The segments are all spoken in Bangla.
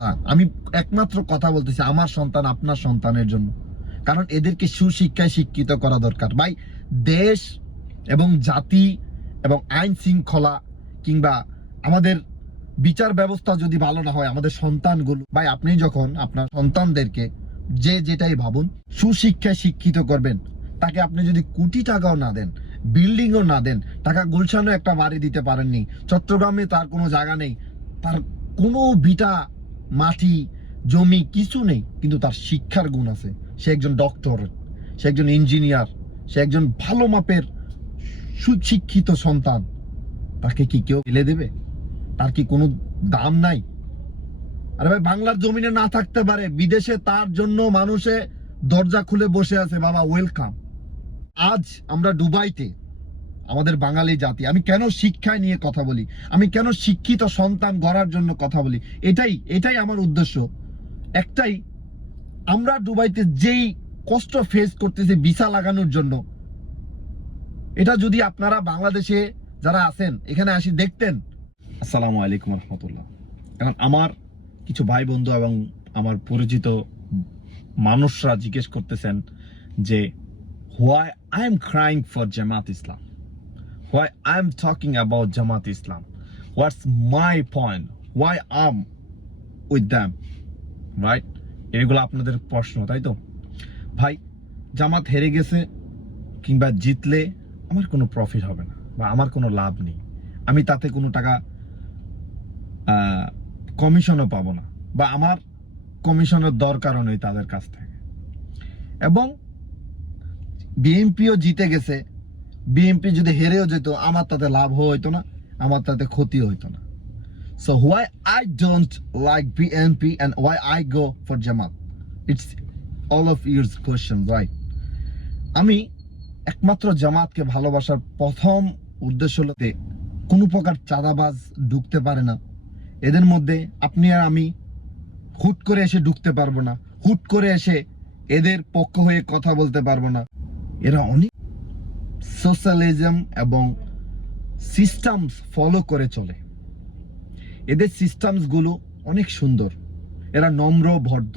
আমি একমাত্র কথা বলতেছি আমার সন্তান আপনার সন্তানের জন্য, কারণ এদেরকে সুশিক্ষায় শিক্ষিত করা দরকার ভাই। দেশ এবং জাতি এবং আইন শৃঙ্খলা কিংবা আমাদের বিচার ব্যবস্থা যদি ভালো না হয়, আমাদের সন্তানগুলো ভাই, আপনি যখন আপনার সন্তানদেরকে যে যেটাই ভাবুন সুশিক্ষায় শিক্ষিত করবেন, তাকে আপনি যদি কোটি টাকাও না দেন, বিল্ডিংও না দেন, টাকা গুলশানও একটা বাড়ি দিতে পারেননি, চট্টগ্রামে তার কোনো জায়গা নেই, তার কোনো ভিটা মাটি জমি কিছু নেই, কিন্তু তার শিক্ষার গুণ আছে, সে একজন ডক্টর, সে একজন ইঞ্জিনিয়ার, সে একজন ভালো মাপের সুশিক্ষিত সন্তান, তাকে কি কেউ ফেলে দেবে? তার কি কোনো দাম নাই? আরে ভাই, বাংলার জমিনে না থাকতে পারে, বিদেশে তার জন্য মানুষে দরজা খুলে বসে আছে, বাবা ওয়েলকাম। আজ আমরা দুবাইতে আমাদের বাঙালি জাতি, আমি কেন শিক্ষায় নিয়ে কথা বলি, আমি কেন শিক্ষিত সন্তান গড়ার জন্য কথা বলি, এটাই আমার উদ্দেশ্য একটাই। আমরা দুবাইতে যেই কষ্ট ফেস করতেছি ভিসা লাগানোর জন্য, এটা যদি আপনারা বাংলাদেশে যারা আছেন এখানে আসি দেখতেন। আসসালামু আলাইকুম রহমতুল্লাহ। কারণ আমার কিছু ভাই বন্ধু এবং আমার পরিচিত মানুষরা জিজ্ঞেস করতেছেন যে why I am crying for Jamaat Islam, why I am talking about Jamaat Islam, what's my point, why I'm with them, right? এগুলো আপনাদের প্রশ্ন, তাই তো ভাই? জামাত হেরে গেছে কিংবা জিতলে আমার কোনো প্রফিট হবে না বা আমার কোনো লাভ নেই, আমি তাতে কোনো টাকা কমিশনও পাবো না বা আমার কমিশনের দরকারও নেই তাদের কাছ থেকে। এবং বিএনপিও জিতে গেছে, বিএনপি যদি হেরেও যেত আমার তাতে লাভ হইতো না, আমার তাতে ক্ষতি হইতো না। So why I don't like BNP and why I go for Jamaat, it's all of your question, right? আমি একমাত্র জামাতকে ভালোবাসার প্রথম উদ্দেশ্য হতে কোনো প্রকার চাঁদাবাজ ঢুকতে পারে না এদের মধ্যে। আপনি আর আমি হুট করে এসে ঢুকতে পারবো না, হুট করে এসে এদের পক্ষ হয়ে কথা বলতে পারবো না। এরা অনেক সোশ্যালিজম এবং সিস্টেমস ফলো করে চলে, এদের সিস্টেমস গুলো অনেক সুন্দর, এরা নম্র ভদ্র,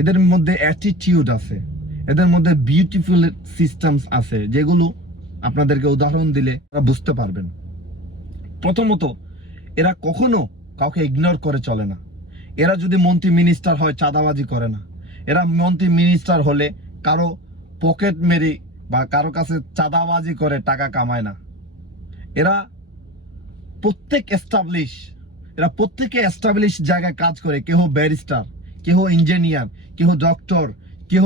এদের মধ্যে অ্যাটিটিউড আছে, এদের মধ্যে বিউটিফুল সিস্টেমস আছে, যেগুলো আপনাদেরকে উদাহরণ দিলে আপনারা বুঝতে পারবেন। প্রথমত, এরা কখনো কাউকে ইগনোর করে চলে না। এরা যদি মন্ত্রী মিনিস্টার হয় চাঁদাবাজি করে না, এরা মন্ত্রী মিনিস্টার হলে কারো পকেট মেরে বা কারো কাছে চাঁদাবাজি করে টাকা কামায় না। এরা প্রত্যেকে এস্টাবলিশ জায়গায় কাজ করে, কেহ ব্যারিস্টার, কেহ ইঞ্জিনিয়ার, কেহ ডক্টর, কেহ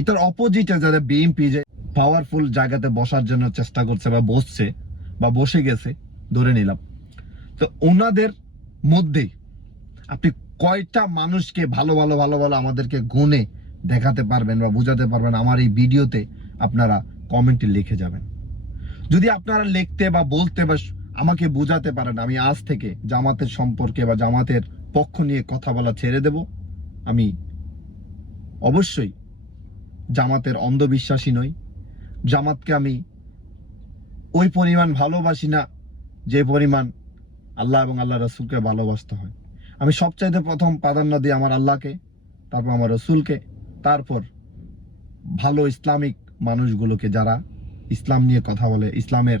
এটার অপোজিটে যারা বিএনপি যে পাওয়ারফুল জায়গাতে বসার জন্য চেষ্টা করছে বা বসছে বা বসে গেছে ধরে নিলাম, তো ওনাদের মধ্যে আপনি কয়টা মানুষকে ভালো ভালো ভালো ভালো আমাদেরকে গুণে দেখাতে পারবেন বা বুঝাতে পারবেন? আমার এই ভিডিওতে আপনারা কমেন্টে লিখে যাবেন। যদি আপনারা লিখতে বা বলতে বা আমাকে বুঝাতে পারেন, আমি আজ থেকে জামাতের সম্পর্কে বা জামাতের পক্ষ নিয়ে কথা বলা ছেড়ে দেব। আমি অবশ্যই জামাতের অন্ধবিশ্বাসী নই, জামাতকে আমি ওই পরিমাণ ভালোবাসি না যে পরিমাণ আল্লাহ এবং আল্লাহ রসুলকে ভালোবাসতে হয়। আমি সবচাইতে প্রথম প্রাধান্য দিই আমার আল্লাহকে, তারপর আমার রসুলকে, তারপর ভালো ইসলামিক মানুষগুলোকে যারা ইসলাম নিয়ে কথা বলে, ইসলামের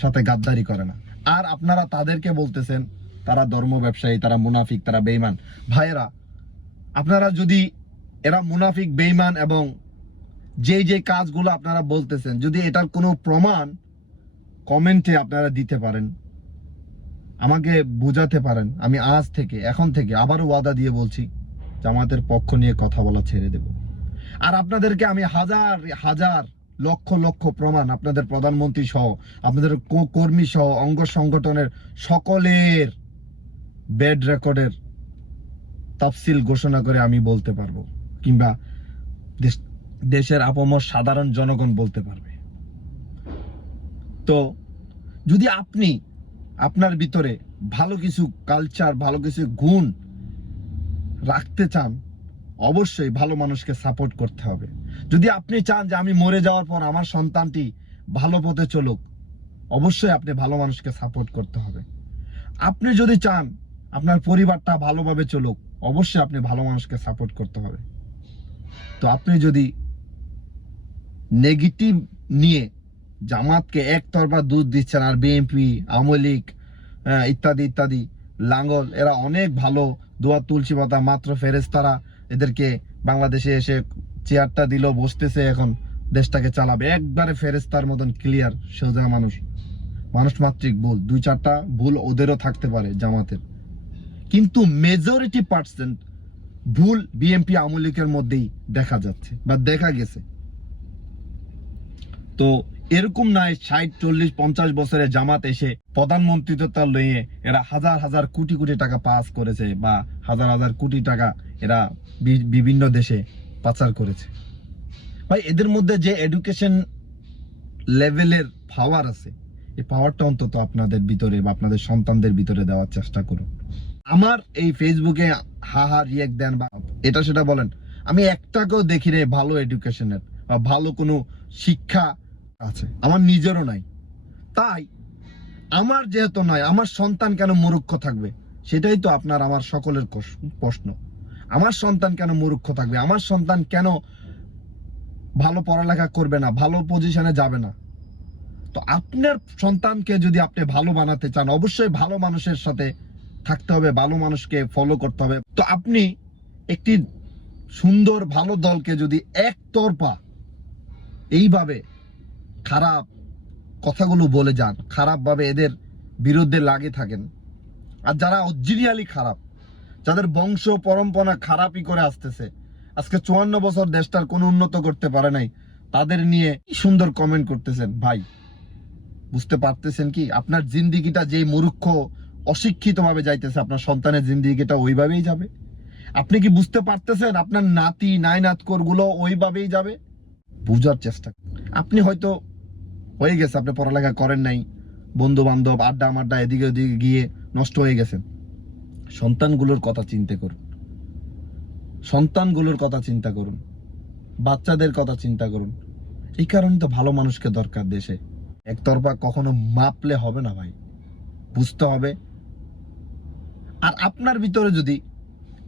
সাথে গাদ্দারি করে না। আর আপনারা তাদেরকে বলতেছেন তারা ধর্ম ব্যবসায়ী, তারা মুনাফিক, তারা বেঈমান। ভাইয়েরা, আপনারা যদি এরা মুনাফিক, বেঈমান এবং যে কাজগুলো আপনারা বলতেছেন, যদি এটার কোনো প্রমাণ কমেন্টে আপনারা দিতে পারেন, আমাকে বুঝাতে পারেন, আমি আজ থেকে এখন থেকে আবারও ওয়াদা দিয়ে বলছি জামাতের পক্ষ নিয়ে কথা বলা ছেড়ে দেব। আর আপনাদেরকে আমি হাজার হাজার লক্ষ লক্ষ প্রমাণ, আপনাদের প্রধানমন্ত্রী সহ, আপনাদের কর্মী সহ, অঙ্গ সংগঠনের সকলের ব্যাড রেকর্ডের তাফসিল ঘোষণা করে আমি বলতে পারবো, কিংবা দেশের আপামর সাধারণ জনগণ বলতে পারবে। তো যদি আপনি আপনার ভিতরে ভালো কিছু কালচার, ভালো কিছু গুণ রাখতে চান, অবশ্যই ভালো মানুষকে সাপোর্ট করতে হবে। যদি আপনি চান যে আমি মরে যাওয়ার পর আমার সন্তানটি ভালো পথে চলুক, অবশ্যই আপনি ভালো মানুষকে সাপোর্ট করতে হবে। আপনি যদি চান আপনার পরিবারটা ভালোভাবে চলুক, অবশ্যই আপনি ভালো মানুষকে সাপোর্ট করতে হবে। তো আপনি যদি নেগেটিভ নিয়ে জামাতকে একতরফা দুধ দিচ্ছেন, আর বিএনপি, আওয়ামী লীগ ইত্যাদি ইত্যাদি লাঙ্গল এরা অনেক ভালো, দোয়া তুলসী পাতা মাত্র ফেরেশতারা এদেরকে বাংলাদেশে এসে চেয়ারটা দিল, বসতেছে, এখন দেশটাকে চালাবে, একবারে ফেরেশতার মতন ক্লিয়ার সোজা মানুষ। মানুষ মাত্রিক ভুল, 2-4টা ভুল ওদেরও থাকতে পারে জামাতের, কিন্তু মেজরিটি পার্সেন্ট ভুল বিএনপি আওয়ামী লীগের মধ্যেই দেখা যাচ্ছে বা দেখা গেছে। তো এরকম নাই 60-40-50 বছরে জামাত এসে প্রধানমন্ত্রিত্ব লইয়ে এরা হাজার হাজার কোটি কোটি টাকা পাস করেছে, বা হাজার হাজার কোটি টাকা এরা বিভিন্ন দেশে পাচার করেছে। ভাই এদের মধ্যে যে এডুকেশন লেভেলের পাওয়ার আছে, এই পাওয়ারটা অন্তত আপনাদের ভিতরে বা আপনাদের সন্তানদের ভিতরে দেওয়ার চেষ্টা করুন। আমার এই ফেসবুকে হা হা রিয়েক্ট দেন বা এটা সেটা বলেন, আমি একটাকেও দেখি রে ভালো এডুকেশনের বা ভালো কোনো শিক্ষা আছে, আমার নিজেরও নাই। তাই আমার যেহেতু নয়, আমার সন্তান কেন মূর্খ থাকবে, সেটাই তো আপনার আমার সকলের প্রশ্ন। আমার সন্তান কেন মূর্খ থাকবে, আমার সন্তান কেন ভালো পড়ালেখা করবে না, ভালো পজিশনে যাবে না? তো আপনার সন্তানকে যদি আপনি ভালো বানাতে চান, অবশ্যই ভালো মানুষের সাথে থাকতে হবে, ভালো মানুষকে ফলো করতে হবে। তো আপনি একটি সুন্দর ভালো দলকে যদি একতরফা এইভাবে খারাপ কথাগুলো বলে যান, খারাপভাবে এদের বিরুদ্ধে লাগে থাকেন, আর যারা অরিজিনালি খারাপ, যাদের বংশ পরম্পরা খারাপই করে আসতেছে, আজকে 54 বছর দেশটার কোনো উন্নত করতে পারে নাই, তাদের নিয়ে কি সুন্দর কমেন্ট করতেছেন। ভাই বুঝতে পারতেছেন কি আপনার জিন্দিগিটা যেই মূর্খ অশিক্ষিত ভাবে যাইতেছে, আপনার সন্তানের জিন্দিগিটা ওইভাবেই যাবে? আপনি কি বুঝতে পারতেছেন আপনার নাতি নাতকর গুলো ওইভাবেই যাবে? বুঝার চেষ্টা। আপনি হয়তো হয়ে গেছে, আপনি পড়ালেখা করেন নাই, বন্ধু বান্ধব আড্ডা মাড্ডা এদিকে ওদিকে গিয়ে নষ্ট হয়ে গেছেন। সন্তানগুলোর কথা চিন্তা করুন, সন্তানগুলোর কথা চিন্তা করুন, বাচ্চাদের কথা চিন্তা করুন। এই কারণে তো ভালো মানুষকে দরকার দেশে। একতরফা কখনো মাপলে হবে না ভাই, বুঝতে হবে। আর আপনার ভিতরে যদি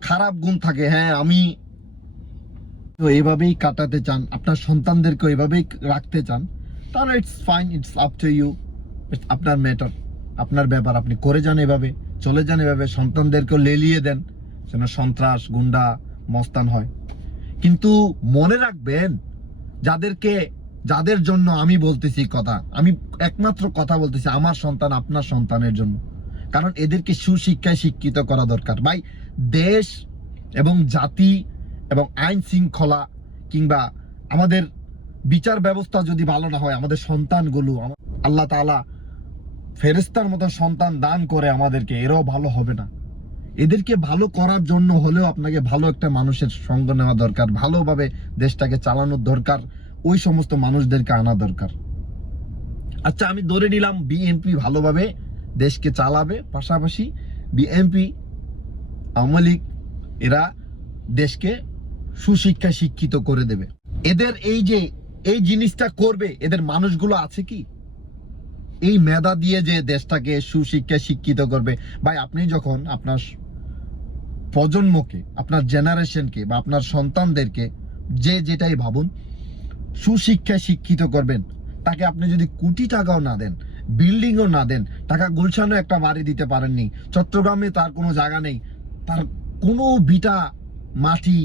খারাপ গুণ থাকে, হ্যাঁ আমি তো এইভাবেই কাটাতে চান, আপনার সন্তানদেরকে এইভাবেই রাখতে চান, তাহলে it's fine, it's up to you, it's আপনার ম্যাটার, আপনার ব্যাপার। আপনি করে যান এভাবে, চলে যান এভাবে, সন্তানদেরকেও লেলিয়ে দেন যেন সন্ত্রাস গুন্ডা মস্তান হয়। কিন্তু মনে রাখবেন, যাদের জন্য আমি বলতেছি কথা, আমি একমাত্র কথা বলতেছি আমার সন্তান আপনার সন্তানের জন্য, কারণ এদেরকে সুশিক্ষায় শিক্ষিত করা দরকার। ভাই দেশ এবং জাতি এবং আইন শৃঙ্খলা কিংবা আমাদের বিচার ব্যবস্থা যদি ভালো না হয়, আমাদের সন্তানগুলো, আল্লাহ তাআলা ফেরেশতার মতো সন্তান দান করে আমাদেরকে, এরাও ভালো হবে না। এদেরকে ভালো করার জন্য হলেও আপনাকে ভালো একটা মানুষের সঙ্গ নেওয়া দরকার, ভালোভাবে দেশটাকে চালানোর দরকার, ওই সমস্ত মানুষদেরকে আনা দরকার। আচ্ছা আমি ধরে নিলাম বিএনপি ভালোভাবে দেশকে চালাবে, পাশাপাশি বিএনপি আওয়ামী লীগ এরা দেশকে সুশিক্ষায় শিক্ষিত করে দেবে। এদের এই জিনিসটা করবে, এদের মানুষগুলো আছে কি এই মেধা দিয়ে যে দেশটাকে সুশিক্ষায় শিক্ষিত করবে? ভাই আপনি যখন আপনার প্রজন্মকে, আপনার জেনারেশনকে বা আপনার সন্তানদেরকে যেটাই ভাবুন সুশিক্ষায় শিক্ষিত করবেন, তাকে আপনি যদি কোটি টাকাও না দেন, বিল্ডিংও না দেন, টাকা গুলশানও একটা বাড়ি দিতে পারেননি, চট্টগ্রামে তার কোনো জায়গা নেই, তার কোনো ভিটা মাটি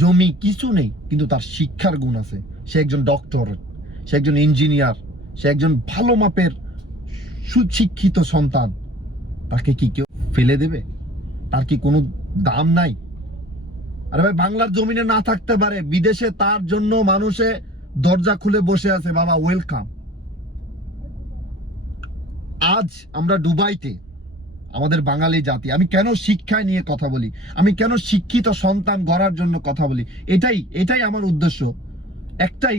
জমি কিছু নেই, কিন্তু তার শিক্ষার গুণ আছে, সে একজন ডক্টর, সে একজন ইঞ্জিনিয়ার, সে একজন ভালো মাপের সুশিক্ষিত সন্তান, তাকে কি কেউ ফেলে দেবে? তার কি কোনো দাম নাই? আরে ভাই বাংলার জমিনে না থাকতে পারে, বিদেশে তার জন্য মানুষে দরজা খুলে বসে আছে, বাবা ওয়েলকাম। আজ আমরা দুবাইতে, আমাদের বাঙালি জাতি, আমি কেন শিক্ষায় নিয়ে কথা বলি, আমি কেন শিক্ষিত সন্তান গড়ার জন্য কথা বলি, এটাই আমার উদ্দেশ্য একটাই।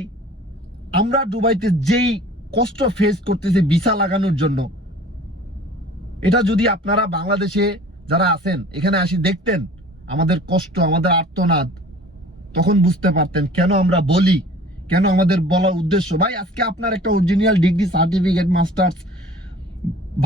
আমরা দুবাইতে যেই কষ্ট ফেস করতেছি ভিসা লাগানোর জন্য, এটা যদি আপনারা বাংলাদেশে যারা আছেন এখানে আসি দেখতেন আমাদের কষ্ট, আমাদের আর্তনাদ, তখন বুঝতে পারতেন কেন আমরা বলি, কেন আমাদের বলার উদ্দেশ্য। ভাই আজকে আপনার একটা অরিজিনাল ডিগ্রি সার্টিফিকেট মাস্টার্স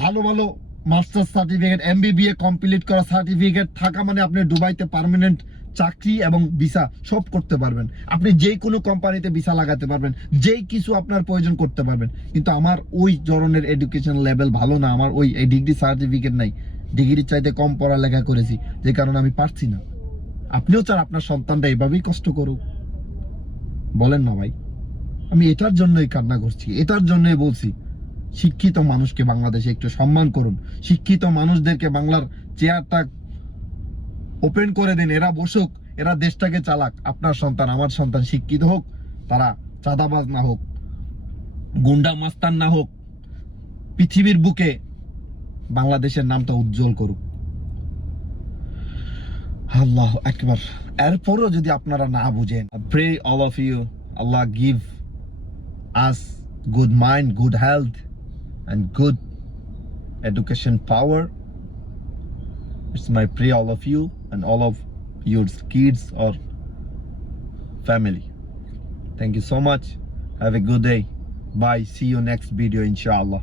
ভালো ভালো মাস্টার্স সার্টিফিকেট, এমবিবিএ কমপ্লিট করা সার্টিফিকেট থাকা মানে আপনি দুবাইতে পার্মানেন্ট চাকরি এবং ভিসা সব করতে পারবেন। আপনি যে কোনো কোম্পানিতে ভিসা লাগাতে পারবেন, যেই কিছু আপনার প্রয়োজন করতে পারবেন। কিন্তু আমার ওই ধরনের এডুকেশন লেভেল ভালো না, আমার ওই ডিগ্রি সার্টিফিকেট নাই, ডিগ্রির চাইতে কম পড়ালেখা করেছি, যে কারণে আমি পারছি না। আপনিও চান আপনার সন্তানটা এভাবেই কষ্ট করুক? বলেন না ভাই। আমি এটার জন্যই কান্না করছি, এটার জন্যই বলছি শিক্ষিত মানুষকে বাংলাদেশে একটু সম্মান করুন। শিক্ষিত মানুষদেরকে বাংলার চেয়ারটা ওপেন করে দিন, এরা বসুক, এরা দেশটাকে চালাক। আপনার সন্তান, আমার সন্তান শিক্ষিত হোক, তারা চাঁদাবাজ না হোক, গুন্ডা মাস্তান না হোক, পৃথিবীর বুকে বাংলাদেশের নামটা উজ্জ্বল করুক। আল্লাহ আকবার। এরপরও যদি আপনারা না বুঝেন, pray all of you, Allah give us good mind, good health and good education power. It's my prayer all of you and all of your kids or family. Thank you so much. Have a good day. Bye. See you next video inshallah.